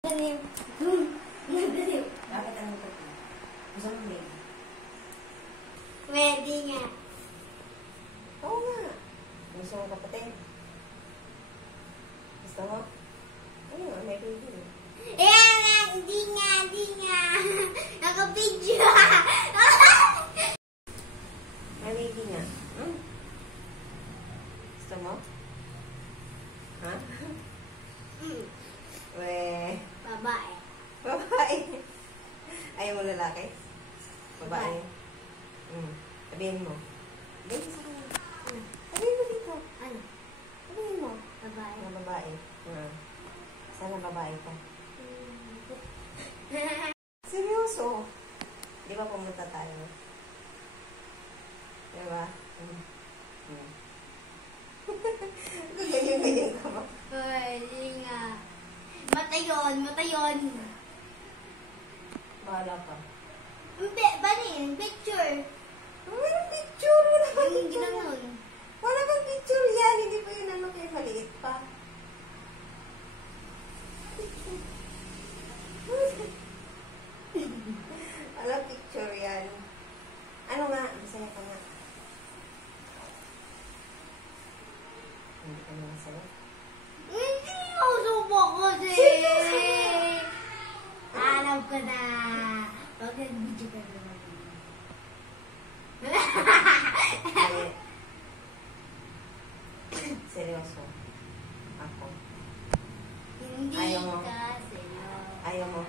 Bakit ano ito? Gusto mo baby? Pwede nga. Oo nga. Gusto mo kapatid? Gusto mo? Ano nga, may baby. Ayan nga, hindi nga. Nakapidyo. May baby nga. Hmm? Gusto mo? Ha? Weh. Babae. Babae. Ayaw mo lalaki? Babae. Sabihin mo. Sabihin mo sa kanya. Sabihin mo dito. Ano? Sabihin mo. Babae. Na babae. Sana babae ka. Seryoso. Di ba pumunta tayo? Di ba? Ganyan ka ba? Pwede nga. Matayon. Bahala ka. Banin, picture. Walang picture. Wala kang Yung picture. ginanon. Wala kang picture yan. Hindi pa yun ano kayo maliit pa. Walang picture yan. Ano nga? Masaya ka nga. Hindi ka naman masaya. Hindi ako subo kasi. Hanap ka na. Huwag nag-video ka naman. Seryoso. Ako. Hindi Ayaw mo. kasi. Ayaw mo.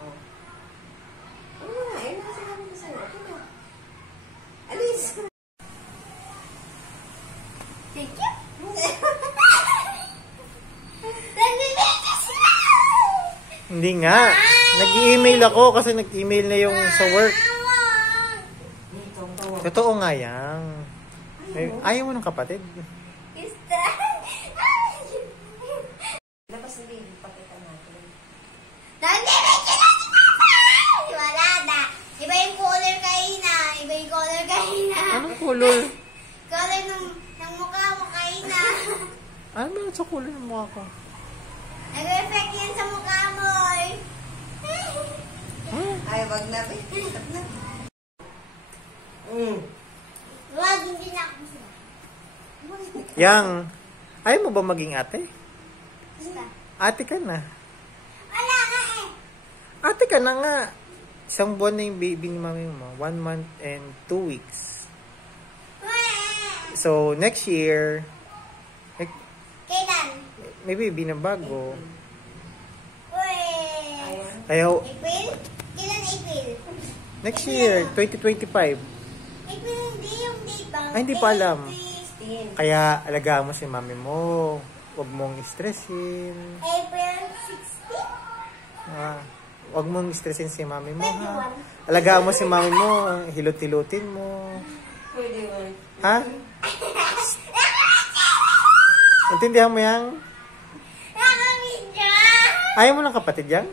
Oh. Ano nga? Ayun na sinabi ko sa'yo. Okay na. Alis! Thank you. Nandito sila! Hindi nga. Nag-email ako kasi nag-email na yung sa work. Dito, tawag. Totoo nga yan. Ayaw mo ng kapatid. Labas na baby, pakita natin. Nandito sila si Papa! Wala na. Iba yung color kahina. Anong color? Color ng mukha mo kahina. Ano ba sa color ng mukha ko? Nag-reflect yan sa mukha mo. Ay, wag na, baby. Wag na. Wag, hindi na ako sila. Yang, ayaw mo ba maging ate? Basta. Ate ka na. Wala nga eh. Ate ka na nga. Isang buwan na yung baby ni mami mo. 1 month and 2 weeks. So, next year, Kailan? may baby na bago. Uy. Ayaw, April? Kailan April? next year, 2025. April hindi yung date ba? Ay, hindi pa alam. 16. Kaya, alagaan mo si mami mo. Huwag mong stressin. April 16? Huwag mong stressin si mami mo, ha? 21. Alagaan mo si mami mo. Hilot-hilutin mo. Pwede yun. Ha? Intindihan mo yan? Nakamidya! Ayaw mo ng kapatid yan?